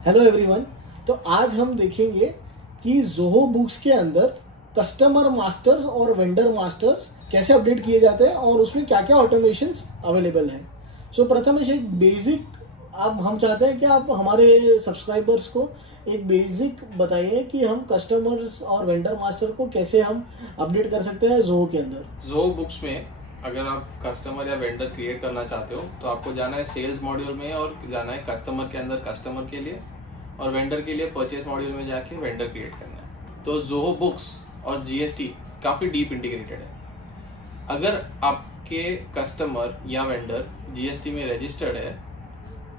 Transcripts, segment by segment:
Hello everyone. तो आज हम देखेंगे कि जोहो बुक्स के अंदर कस्टमर मास्टर्स और वेंडर मास्टर्स कैसे अपडेट किए जाते हैं और उसमें क्या क्या ऑटोमेशंस अवेलेबल हैं। सो प्रथमेश, एक बेसिक आप हम चाहते हैं कि आप हमारे सब्सक्राइबर्स को एक बेसिक बताइए कि हम कस्टमर्स और वेंडर मास्टर को कैसे हम अपडेट कर सकते हैं जोहो के अंदर। जोहो बुक्स में अगर आप कस्टमर या वेंडर क्रिएट करना चाहते हो तो आपको जाना है सेल्स मॉड्यूल में और जाना है कस्टमर के अंदर कस्टमर के लिए, और वेंडर के लिए परचेज मॉड्यूल में जाके वेंडर क्रिएट करना है। तो जोहो बुक्स और जीएसटी काफ़ी डीप इंटीग्रेटेड है। अगर आपके कस्टमर या वेंडर जीएसटी में रजिस्टर्ड है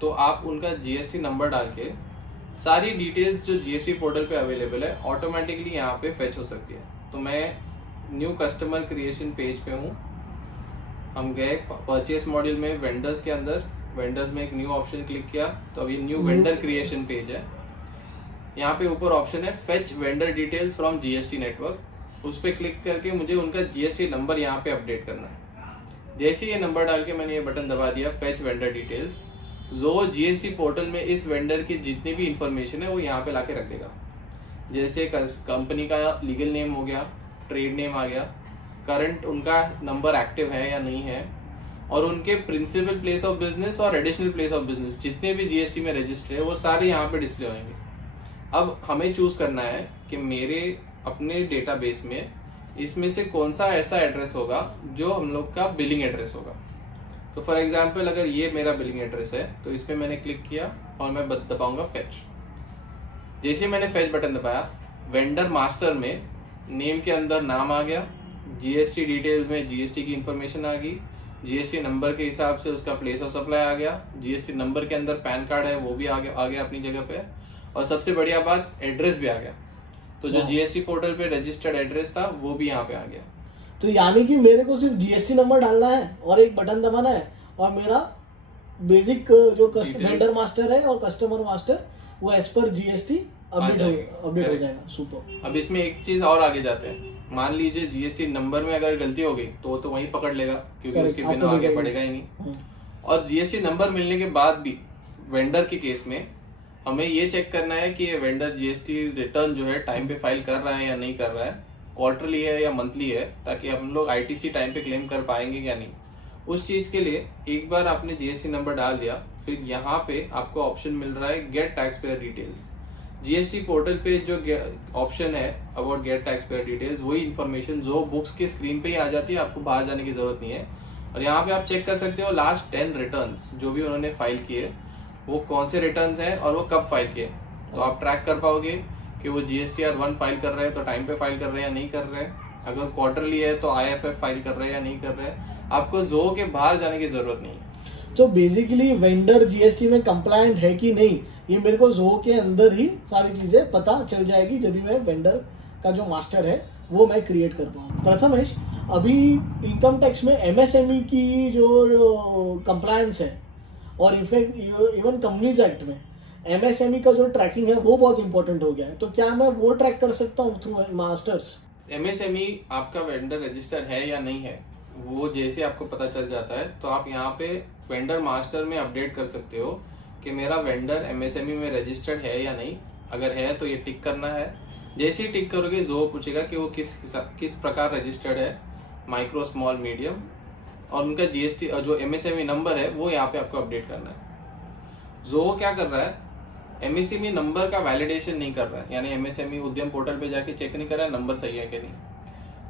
तो आप उनका जीएसटी नंबर डाल के सारी डिटेल्स जो जीएसटी पोर्टल पे अवेलेबल है ऑटोमेटिकली यहाँ पे फेच हो सकती है। तो मैं न्यू कस्टमर क्रिएशन पेज पे हूँ। हम गए परचेस मॉड्यूल में वेंडर्स के अंदर, वेंडर्स में एक न्यू ऑप्शन क्लिक किया तो अभी न्यू वेंडर क्रिएशन पेज है। यहाँ पे ऊपर ऑप्शन है fetch vendor details from GST network. उस पर क्लिक करके मुझे उनका जीएसटी नंबर यहाँ पे अपडेट करना है। जैसे ये नंबर डाल के मैंने ये बटन दबा दिया फेच वेंडर डिटेल्स, जो जीएसटी पोर्टल में इस वेंडर की जितनी भी इंफॉर्मेशन है वो यहाँ पे लाके रख देगा। जैसे कंपनी का लीगल नेम हो गया, ट्रेड नेम आ गया, करंट उनका नंबर एक्टिव है या नहीं है, और उनके प्रिंसिपल प्लेस ऑफ बिजनेस और एडिशनल प्लेस ऑफ बिजनेस जितने भी जीएसटी में रजिस्टर है वो सारे यहाँ पे डिस्प्ले होंगे। अब हमें चूज करना है कि मेरे अपने डेटाबेस में इसमें से कौन सा ऐसा एड्रेस होगा जो हम लोग का बिलिंग एड्रेस होगा। तो फॉर एग्जाम्पल अगर ये मेरा बिलिंग एड्रेस है तो इस पर मैंने क्लिक किया और मैं दबाऊंगा फेच। जैसे मैंने फेच बटन दबाया, वेंडर मास्टर में नेम के अंदर नाम आ गया, जीएसटी डिटेल्स में जीएसटी की इंफॉर्मेशन आ गई, जीएसटी नंबर के हिसाब से उसका प्लेस ऑफ सप्लाई आ गया, जीएसटी नंबर के अंदर पैन कार्ड है वो भी आ गया अपनी जगह पे, और सबसे बढ़िया बात एड्रेस भी आ गया। तो जो जीएसटी पोर्टल पे रजिस्टर्ड एड्रेस था वो भी यहाँ पे आ गया। तो यानी कि मेरे को सिर्फ जीएसटी नंबर डालना है और एक बटन दबाना है और मेरा बेसिक जो वेंडर मास्टर है और कस्टमर मास्टर वो एज पर जीएसटी अपडेट हो जाएगा। सुपर। अब इसमें एक चीज और आगे जाते हैं। मान लीजिए जीएसटी नंबर में अगर गलती हो गई तो वहीं पकड़ लेगा क्योंकि उसके बिना आगे बढ़ेगा ही नहीं। और जीएसटी नंबर मिलने के बाद भी वेंडर के केस में हमें ये चेक करना है कि ये वेंडर जीएसटी रिटर्न जो है टाइम पे फाइल कर रहा है या नहीं कर रहा है, क्वार्टरली है या मंथली है, ताकि हम लोग आईटीसी टाइम पे क्लेम कर पाएंगे या नहीं। उस चीज के लिए एक बार आपने जीएसटी नंबर डाल दिया, फिर यहाँ पे आपको ऑप्शन मिल रहा है get tax payer details. GST portal पे जो ऑप्शन है about get tax payer details, वही इन्फॉर्मेशन जो बुक्स के स्क्रीन पे ही आ जाती है, आपको बाहर जाने की जरूरत नहीं है। और यहाँ पे आप चेक कर सकते हो लास्ट 10 रिटर्न्स जो भी उन्होंने फाइल किए वो कौन से रिटर्न्स हैं और वो कब फाइल किए। तो आप ट्रैक कर पाओगे कि वो जीएसटीआर 1 फाइल कर रहे हैं तो टाइम पे फाइल कर रहे हैं या नहीं कर रहे हैं। अगर क्वार्टरली है तो आईएफएफ फाइल कर रहे हैं या नहीं कर रहे हैं। आपको जोहो के बाहर जाने की जरूरत नहीं है। तो बेसिकली वेंडर जीएसटी में कंप्लायंट है कि नहीं ये मेरे को जोहो के अंदर ही सारी चीजें पता चल जाएगी जब भी मैं वेंडर का जो मास्टर है वो मैं क्रिएट कर पाऊँ। प्रथमेश, अभी इनकम टैक्स में एमएसएमई की जो कंप्लायंस है और इनफैक्ट इवन कंपनीज एक्ट में एमएसएमई का जो ट्रैकिंग है वो बहुत इंपॉर्टेंट हो गया है। तो क्या मैं वो ट्रैक कर सकता हूँ थ्रू मास्टर्स? एमएसएमई आपका वेंडर रजिस्टर है या नहीं है वो जैसे आपको पता चल जाता है तो आप यहाँ पे वेंडर मास्टर में अपडेट कर सकते हो कि मेरा वेंडर एमएसएमई में रजिस्टर्ड है या नहीं। अगर है तो ये टिक करना है। जैसे ही टिक करोगे जोहो पूछेगा कि वो किस प्रकार रजिस्टर्ड है, माइक्रो, स्मॉल, मीडियम, और उनका जीएसटी जो एमएसएमई नंबर है वो यहाँ पे आपको अपडेट करना है। जोहो क्या कर रहा है, एमएसएमई नंबर का वैलिडेशन नहीं कर रहा है, यानी एमएसएमई उद्यम पोर्टल पे जाके चेक नहीं कर रहा है नंबर सही है कि नहीं,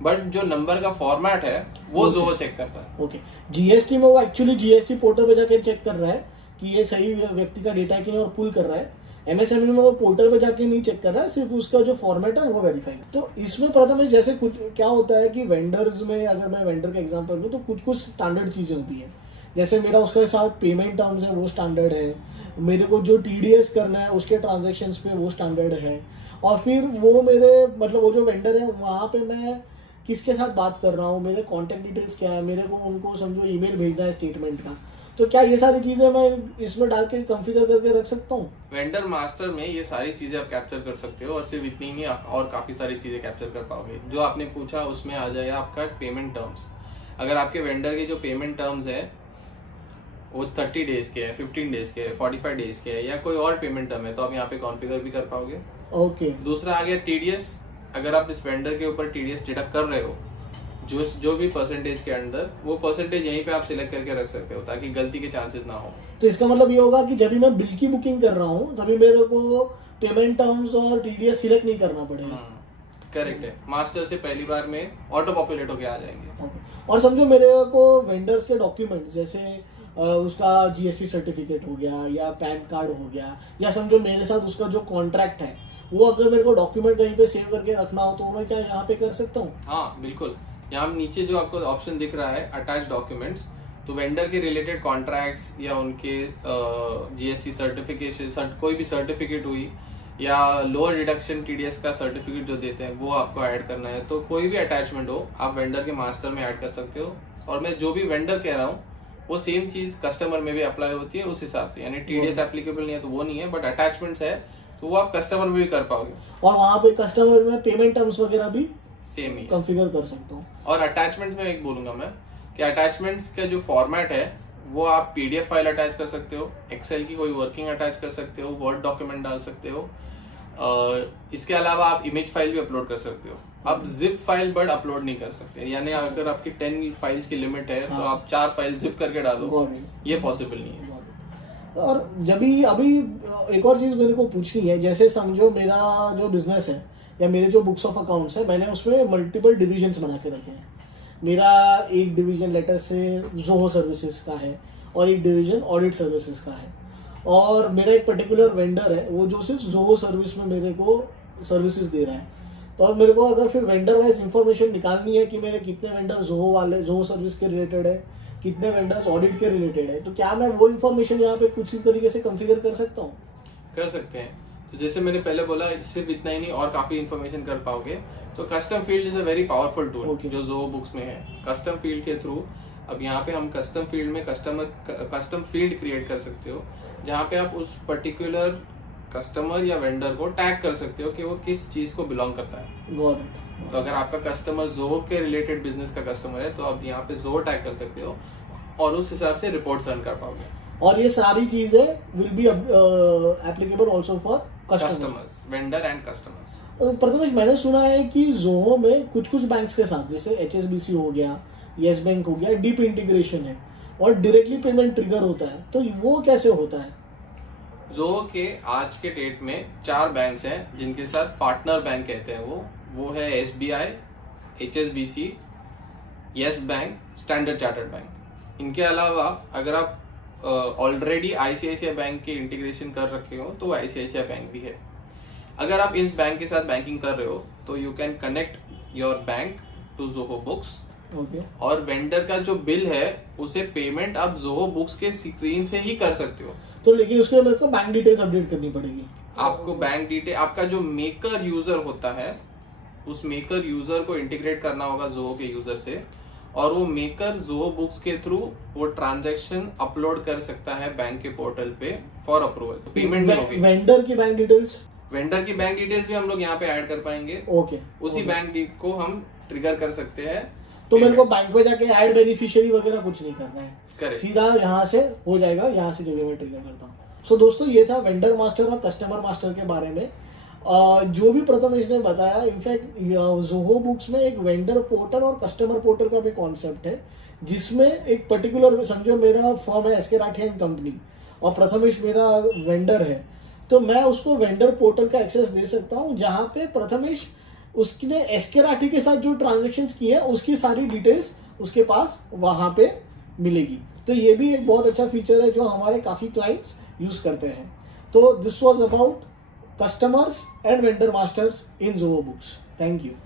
बट जो नंबर का फॉर्मेट है वो जोहो चेक करता है। ओके, जीएसटी में वो एक्चुअली जीएसटी पोर्टल पे जाके चेक कर रहा है कि ये सही व्यक्ति का डेटा है कि नहीं और पुल कर रहा है। एमएसएमई में वो पोर्टल पे जाके नहीं चेक कर रहा है, सिर्फ उसका जो फॉर्मेट है वो वेरीफाई। तो इसमें प्रथम जैसे कुछ क्या होता है कि वेंडर्स में अगर मैं वेंडर का एग्जांपल लूँ तो कुछ स्टैंडर्ड चीजें होती है। जैसे मेरा उसके साथ पेमेंट टर्म्स है वो स्टैंडर्ड है, मेरे को जो टीडीएस करना है उसके ट्रांजेक्शन्स पे वो स्टैंडर्ड है, और फिर वो मेरे मतलब वो जो वेंडर है वहाँ पे मैं किसके साथ बात कर रहा हूँ, मेरे कॉन्टैक्ट डिटेल्स क्या है, मेरे को उनको समझो ईमेल भेजना है स्टेटमेंट का। तो क्या ये सारी चीजें मैं इसमें डाल के कॉन्फ़िगर करके रख सकता हूँ? वेंडर मास्टर में ये सारी चीजें आप कैप्चर कर सकते हो, और सिर्फ इतनी ही आप और काफी सारी चीजें कैप्चर कर पाओगे। जो आपने पूछा उसमें आ जाएगा आपका पेमेंट टर्म्स। अगर आपके वेंडर के जो पेमेंट टर्म्स है वो 30 डेज के है, 15 डेज के है, 45 डेज के है, या कोई और पेमेंट टर्म है, तो आप यहाँ पे कॉन्फ़िगर भी कर पाओगे। ओके। दूसरा आ गया टीडीएस। अगर आप इस वेंडर के ऊपर टीडीएस डिडक्ट कर रहे हो, जो भी परसेंटेज के अंदर, वो परसेंटेज यहीं पे आप सिलेक्ट करके रख सकते हो ताकि गलती के चांसेस ना हो। तो इसका मतलब ये होगा कि जब भी मैं बिल की बुकिंग कर रहा हूँ तभी मेरे को पेमेंट टर्म्स और टीडीएस सिलेक्ट नहीं करना पड़ेगा। करेक्ट है, मास्टर से पहली बार में ऑटो पॉपुलेट होके आ जाएंगे। और समझो मेरे को वेंडर्स के डॉक्यूमेंट्स जैसे उसका जीएसटी सर्टिफिकेट हो गया या पैन कार्ड हो गया, या समझो मेरे साथ उसका जो कॉन्ट्रैक्ट है वो अगर मेरे को डॉक्यूमेंट कहीं पे सेव करके रखना हो तो मैं क्या यहाँ पे कर सकता हूँ? हाँ बिल्कुल, यहाँ नीचे जो आपको ऑप्शन दिख रहा है अटैच डॉक्यूमेंट्स, तो वेंडर के रिलेटेड कॉन्ट्रैक्ट्स या उनके जीएसटी सर्टिफिकेशन, कोई भी सर्टिफिकेट हुई, या लोअर डिडक्शन टीडीएस का सर्टिफिकेट जो देते हैं वो आपको ऐड करना है। तो कोई भी अटैचमेंट हो आप वेंडर के मास्टर में ऐड कर सकते हो। और मैं जो भी वेंडर कह रहा हूँ वो सेम चीज कस्टमर में भी अप्लाई होती है उस हिसाब से, यानी टीडीएस एप्लीकेबल नहीं है तो वो नहीं है, बट अटैचमेंट्स है तो वो आप कस्टमर में भी कर पाओगे। और वहाँ पे कस्टमर में पेमेंट टर्म्स वगैरह भी सेम ही कॉन्फ़िगर कर सकता हूँ। और अटैचमेंट्स में एक बोलूंगा मैं कि अटैचमेंट्स का जो फॉर्मेट है वो आप पीडीएफ फाइल अटैच कर सकते हो, एक्सेल की कोई वर्किंग अटैच कर सकते हो, वर्ड डॉक्यूमेंट डाल सकते हो, इसके अलावा आप इमेज फाइल भी अपलोड कर सकते हो। आप जिप फाइल बट अपलोड नहीं कर सकते, यानी अगर आपकी 10 फाइल्स की लिमिट है तो आप 4 फाइल जिप करके डालो, ये पॉसिबल नहीं है। और जब भी अभी एक और चीज़ मेरे को पूछनी है, जैसे समझो मेरा जो बिजनेस है या मेरे जो बुक्स ऑफ अकाउंट्स है, मैंने उसमें मल्टीपल डिविजन्स बना के रखे हैं। मेरा एक डिवीजन लेटर से जोहो सर्विसेज का है और एक डिवीजन ऑडिट सर्विसेज का है, और मेरा एक पर्टिकुलर वेंडर है वो जो सिर्फ जोहो सर्विस में मेरे को सर्विसेज दे रहा है। तो अब मेरे को अगर फिर वेंडर वाइज इंफॉर्मेशन निकालनी है कि मेरे कितने वेंडर जोहो सर्विस के रिलेटेड है, कितने वेंडर्स ऑडिट के रिलेटेड है, तो क्या मैं वो इन्फॉर्मेशन यहाँ पे कुछ इस तरीके से कॉन्फ़िगर कर सकता हूँ? कर सकते हैं। तो जैसे मैंने पहले बोला, सिर्फ इतना ही नहीं और काफी इन्फॉर्मेशन कर पाओगे। तो custom field is a very powerful tool जो जोहो बुक्स में है। कस्टम फील्ड के थ्रू अब यहाँ पे हम कस्टम फील्ड में कस्टम फील्ड क्रिएट कर सकते हो, जहाँ पे आप उस पर्टिकुलर कस्टमर या वेंडर को टैग कर सकते हो कि वो किस चीज को बिलोंग करता है। तो अगर आपका कस्टमर जोहो के रिलेटेड बिजनेस का कस्टमर है तो आप यहाँ पे जोहो टैग कर सकते हो और उस हिसाब से रिपोर्ट रन कर पाओगे। और ये सारी चीजें will be applicable also for customers, vendor and customers. Prathamesh, मैंने सुना है कि जोहो में कुछ कुछ बैंक्स के साथ जैसे HSBC हो गया, येस बैंक हो गया, डीप इंटीग्रेशन है और डायरेक्टली पेमेंट ट्रिगर होता है, तो वो कैसे होता है? जोहो के आज के डेट में 4 बैंक्स हैं जिनके साथ पार्टनर बैंक कहते हैं। वो है SBI, HSBC, yes bank, standard chartered bank. इनके अलावा अगर आप ऑलरेडी ICICI बैंक के इंटीग्रेशन कर रखे हो तो ICICI बैंक भी है। अगर आप इस बैंक के साथ बैंकिंग कर रहे हो तो you can connect your bank to Zoho Books. और वेंडर का जो बिल है उसे पेमेंट आप जोहो बुक्स के स्क्रीन से ही कर सकते हो। तो लेकिन उसके लिए मेरे को बैंक डिटेल्स अपडेट करनी पड़ेगी। आपको बैंक डिटेल, आपका जो मेकर यूजर होता है उस मेकर यूजर को इंटीग्रेट करना होगा जोहो के यूजर से, और वो मेकर जोहो बुक्स के थ्रू वो ट्रांजैक्शन अपलोड कर सकता है बैंक के पोर्टल पे फॉर अप्रूवल। पेमेंट नहीं होगी। वेंडर की बैंक डिटेल्स भी हम लोग यहाँ पे ऐड कर पाएंगे। उसी बैंक को हम ट्रिगर कर सकते हैं। तो मेरे को बैंक में जाके ऐड बेनिफिशियरी वगैरह कुछ नहीं करना है, सीधा यहाँ से हो जाएगा, यहाँ से जगह में ट्रिगर करता हूँ। सो दोस्तों, ये था वेंडर मास्टर और कस्टमर मास्टर के बारे में जो भी प्रथमेश ने बताया। इनफैक्ट जोहो बुक्स में एक वेंडर पोर्टल और कस्टमर पोर्टल का भी कॉन्सेप्ट है, जिसमें एक पर्टिकुलर, समझो मेरा फर्म है SK राठी एंड कंपनी और प्रथमेश मेरा वेंडर है, तो मैं उसको वेंडर पोर्टल का एक्सेस दे सकता हूँ, जहाँ पे प्रथमेश उसने SK राठी के साथ जो ट्रांजेक्शन्स किए हैं उसकी सारी डिटेल्स उसके पास वहाँ पे मिलेगी। तो ये भी एक बहुत अच्छा फीचर है जो हमारे काफ़ी क्लाइंट्स यूज करते हैं। तो this was about customers and vendor masters in Zoho Books. Thank you.